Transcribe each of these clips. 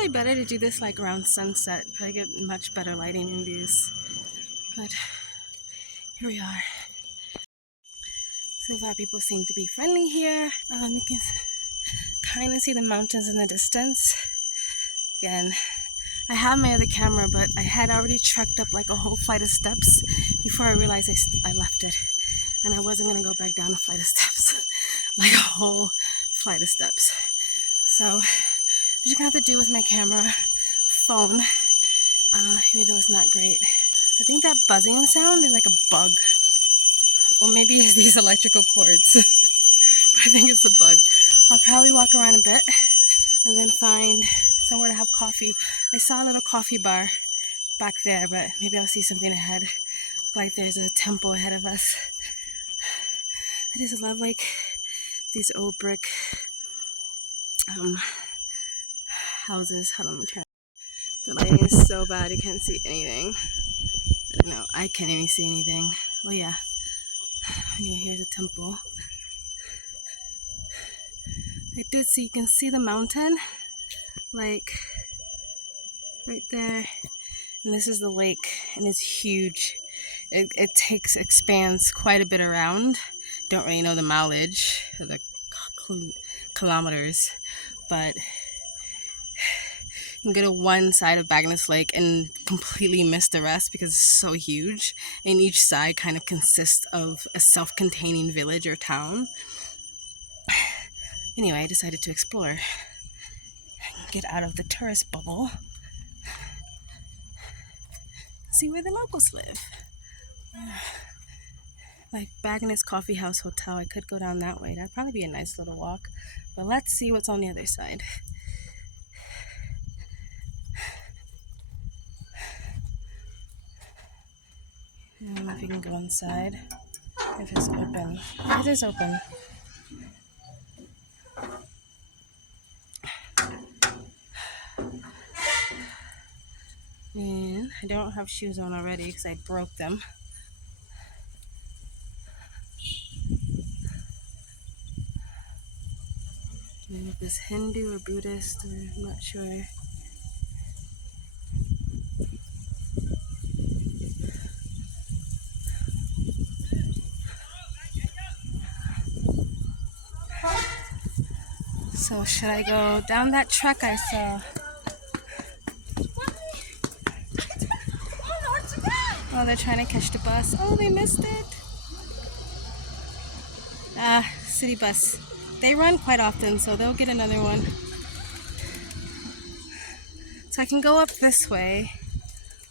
probably better to do this like around sunset. Probably get much better lighting in these. But here we are. So far people seem to be friendly here. You can kind of see the mountains in the distance. Again, I have my other camera, but I had already trekked up like a whole flight of steps before I realized I left it. And I wasn't gonna go back down a flight of steps, like a whole flight of steps. So I'm just gonna have to do with my camera phone, even though it's not great. I think that buzzing sound is like a bug, or maybe it's these electrical cords, but I think it's a bug. I'll probably walk around a bit and then find somewhere to have coffee. I saw a little coffee bar back there, but maybe I'll see something ahead. Like there's a temple ahead of us. I just love like these old brick houses. Hold on, let me turn. The lighting is so bad you can't see anything. I don't know, I can't even see anything. Oh yeah. Anyway, here's a temple. I did see, you can see the mountain, like right there. And this is the lake, and it's huge. It expands quite a bit around. Don't really know the mileage or the kilometers, but you can go to one side of Begnas Lake and completely miss the rest because it's so huge. And each side kind of consists of a self-containing village or town. Anyway, I decided to explore, get out of the tourist bubble, see where the locals live. Like Begnas Coffee House Hotel, I could go down that way. That'd probably be a nice little walk. But let's see what's on the other side. I don't know if you can go inside, if it's open. It is open. And I don't have shoes on already because I broke them. And if it's Hindu or Buddhist, I'm not sure. So should I go down that track I saw? Oh, they're trying to catch the bus. Oh, they missed it. City bus. They run quite often, so they'll get another one. So I can go up this way,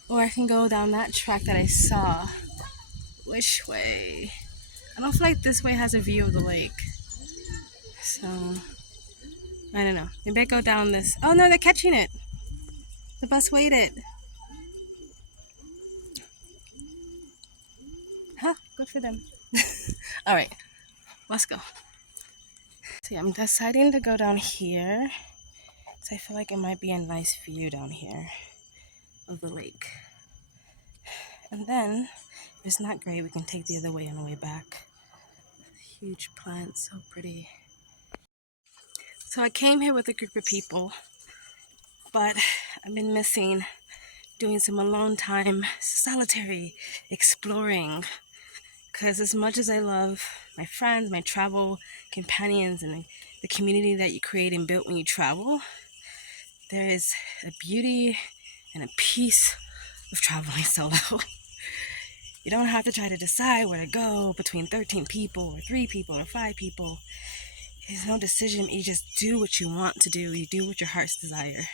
or I can go down that track that I saw. Which way? I don't feel like this way has a view of the lake. So, I don't know. Maybe I go down this. Oh no, they're catching it. The bus waited. Huh, good for them. All right, let's go. See, I'm deciding to go down here because I feel like it might be a nice view down here of the lake. And then, if it's not great, we can take the other way on the way back. Huge plants, so pretty. So I came here with a group of people, but I've been missing doing some alone time, solitary exploring. Because as much as I love my friends, my travel companions, and the community that you create and build when you travel, there is a beauty and a peace of traveling solo. You don't have to try to decide where to go between 13 people or 3 people or 5 people. There's no decision. You just do what you want to do. You do what your heart's desire,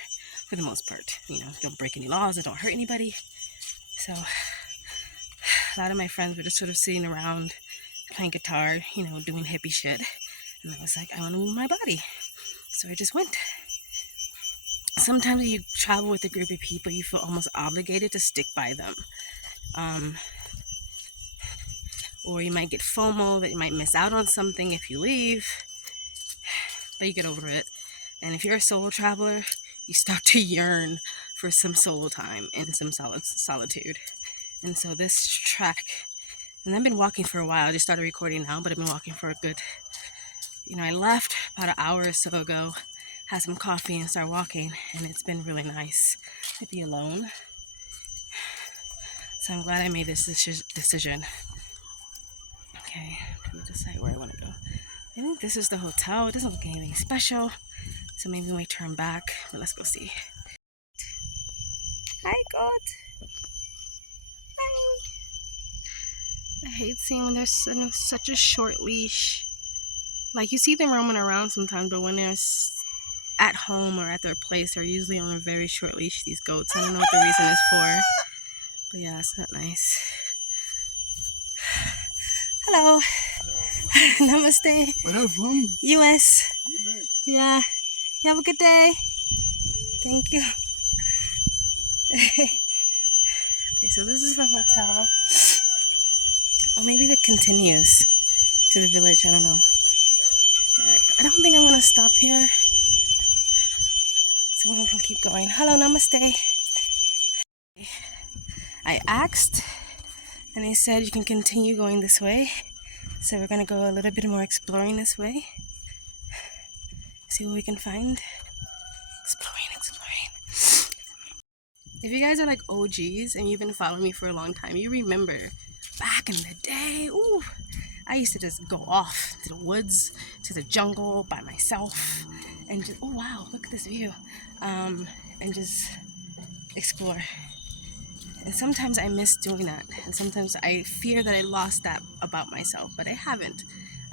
for the most part. You know, don't break any laws, don't hurt anybody. So a lot of my friends were just sort of sitting around playing guitar, you know, doing hippie shit. And I was like, I want to move my body. So I just went. Sometimes when you travel with a group of people, you feel almost obligated to stick by them. Or you might get FOMO, that you might miss out on something if you leave. But you get over it. And if you're a solo traveler, you start to yearn for some solo time and some solitude. And so this track, and I've been walking for a while. I just started recording now, but I've been walking for a good, I left about an hour or so ago. have some coffee and start walking, and it's been really nice to be alone. So I'm glad I made this decision. Okay, let me decide where I want to go. I think this is the hotel. It doesn't look anything special, so maybe we might turn back, but let's go see. Hi, God. Hi. I hate seeing when there's such a short leash. Like, you see them roaming around sometimes, but when they're at home or at their place, they're usually on a very short leash, these goats. I don't know what the reason is for, but yeah, it's not nice. Hello. Namaste. Where are you from? US. Yeah. You have a good day. Thank you. Okay, so this is the hotel. Or maybe it continues to the village. I don't know. I don't think I'm going to stop here. So we can keep going. Hello, namaste. I asked, and they said you can continue going this way. So we're going to go a little bit more exploring this way. See what we can find. Exploring. If you guys are like OGs and you've been following me for a long time, you remember back in the day, ooh, I used to just go off to the woods, to the jungle by myself, and just, oh wow, look at this view, and just explore. And sometimes I miss doing that, and sometimes I fear that I lost that about myself, but I haven't.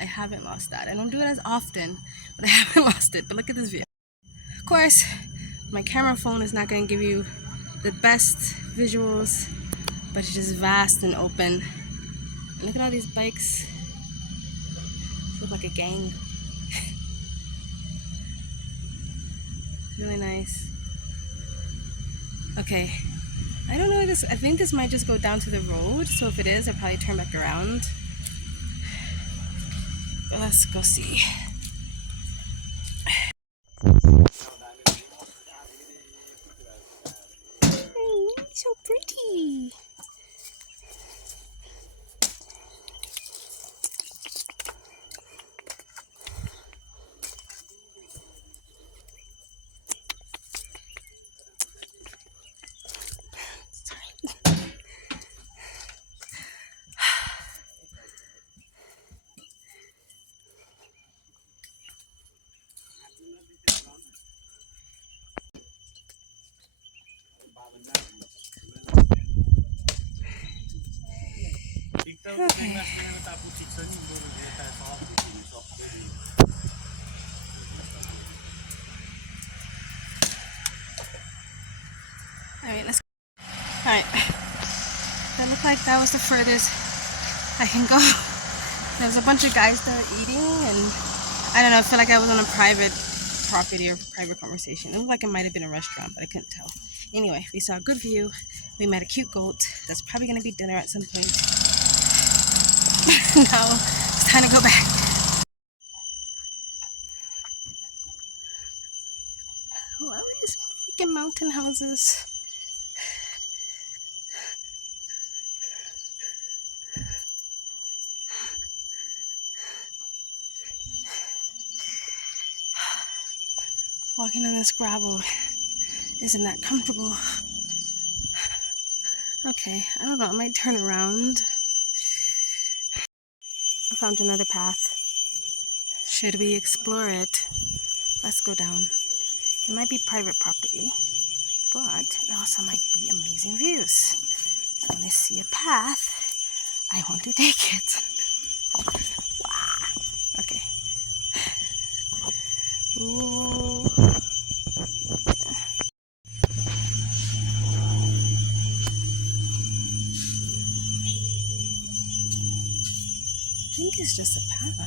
I haven't lost that. I don't do it as often, but I haven't lost it. But look at this view. Of course, my camera phone is not going to give you the best visuals, but it's just vast and open. And look at all these bikes. Look like a gang. Really nice. Okay, I don't know this. I think this might just go down to the road. So if it is, I'll probably turn back around. But let's go see. Oh, so pretty. Okay. Alright, let's go. Alright. That looked like that was the furthest I can go. There was a bunch of guys there eating, and I don't know, I feel like I was on a private property or private conversation. It looked like it might have been a restaurant, but I couldn't tell. Anyway, we saw a good view. We met a cute goat that's probably going to be dinner at some point. Now it's time to go back. What are these freaking mountain houses? Walking on this gravel isn't that comfortable. Okay, I don't know, I might turn around. I found another path. Should we explore it? Let's go down. It might be private property, but it also might be amazing views. So when I see a path, I want to take it. Wow. Okay. Ooh. I think it's just a path.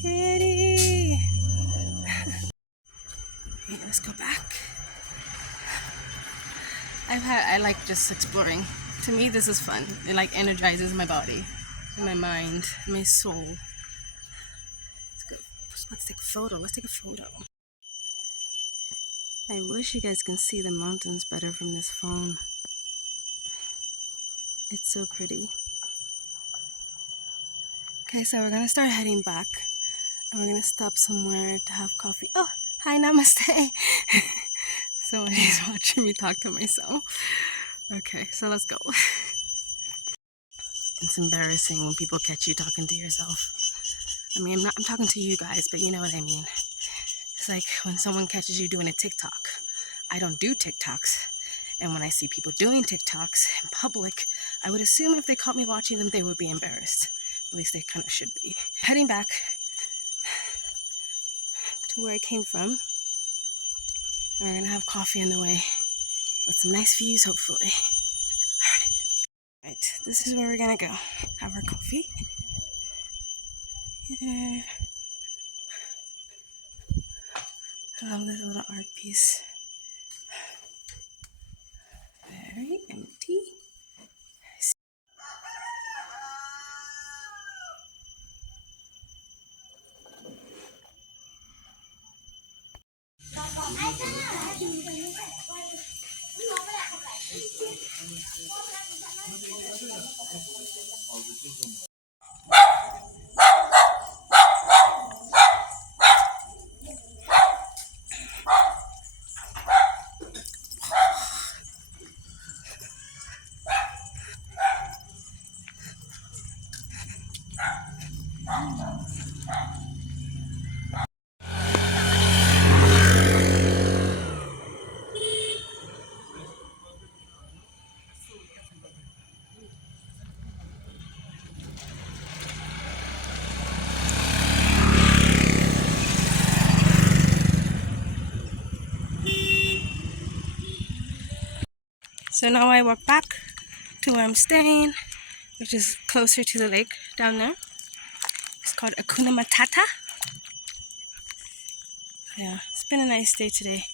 Pretty. Okay, let's go back. I like just exploring. To me, this is fun. It like energizes my body, and my mind, and my soul. Let's go. Let's take a photo. Let's take a photo. I wish you guys can see the mountains better from this phone. It's so pretty. Okay, so we're gonna start heading back. And we're gonna stop somewhere to have coffee. Oh, hi, namaste. Somebody's watching me talk to myself. Okay, so let's go. It's embarrassing when people catch you talking to yourself. I mean, I'm talking to you guys, but you know what I mean. It's like when someone catches you doing a TikTok. I don't do TikToks. And when I see people doing TikToks in public, I would assume if they caught me watching them, they would be embarrassed. At least they kind of should be. Heading back to where I came from. And we're gonna have coffee on the way with some nice views, hopefully. Alright, this is where we're gonna go. Have our coffee. Yeah. I love this little art piece. Very empty. So now I walk back to where I'm staying, which is closer to the lake down there. It's called Akuna Matata. Yeah, it's been a nice day today.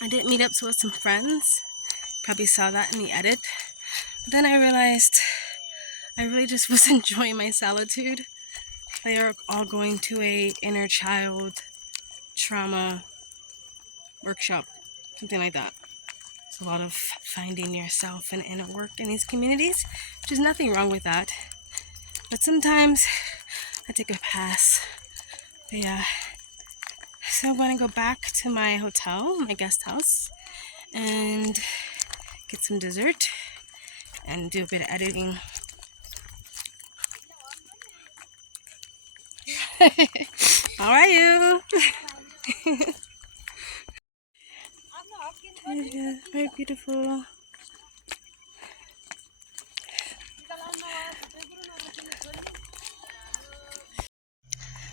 I did meet up with some friends. Probably saw that in the edit. But then I realized I really just was enjoying my solitude. They are all going to a inner child trauma workshop, something like that. It's a lot of finding yourself and inner work in these communities, which is nothing wrong with that. But sometimes I take a pass. But yeah. So I'm going to go back to my hotel, my guest house, and get some dessert and do a bit of editing. How are you? Yeah, very beautiful.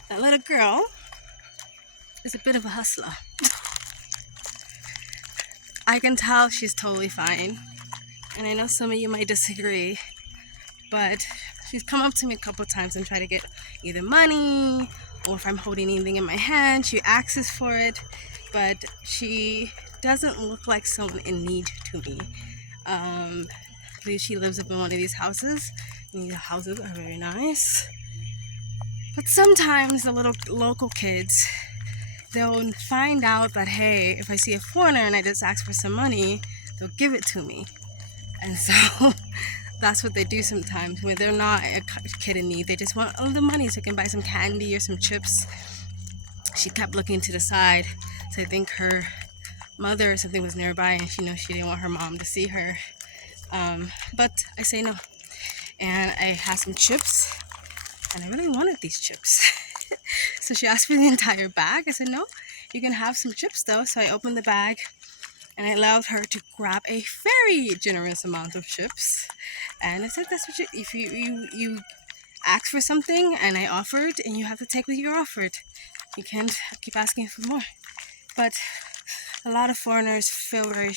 That little girl is a bit of a hustler. I can tell she's totally fine. And I know some of you might disagree, but she's come up to me a couple times and tried to get either money or if I'm holding anything in my hand, she asks for it, but she doesn't look like someone in need to me. I believe she lives up in one of these houses, and these houses are very nice. But sometimes the little local kids, they'll find out that, hey, if I see a foreigner and I just ask for some money, they'll give it to me. And so that's what they do sometimes when they're not a kid in need. They just want all the money so they can buy some candy or some chips. She kept looking to the side, so I think her mother or something was nearby and she knows she didn't want her mom to see her. But I say no. And I had some chips and I really wanted these chips. So she asked for the entire bag. I said, no, you can have some chips though. So I opened the bag and I allowed her to grab a very generous amount of chips. And I said, that's what if you ask for something and I offered, and you have to take what you're offered. You can't keep asking for more. But a lot of foreigners feel very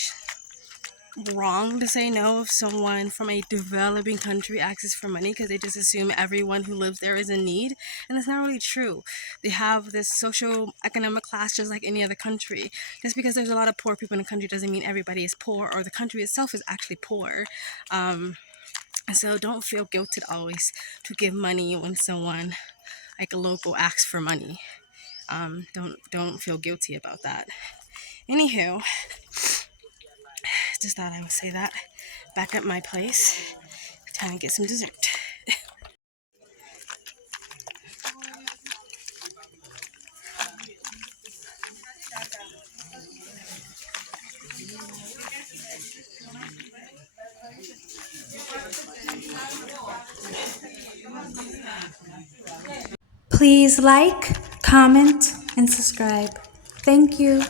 wrong to say no if someone from a developing country asks for money because they just assume everyone who lives there is in need, and that's not really true. They have this social economic class just like any other country. Just because there's a lot of poor people in a country doesn't mean everybody is poor or the country itself is actually poor. And so don't feel guilted always to give money when someone like a local asks for money. Don't feel guilty about that. Anywho, just thought I would say that. Back at my place, time to get some dessert. Please like, comment, and subscribe. Thank you.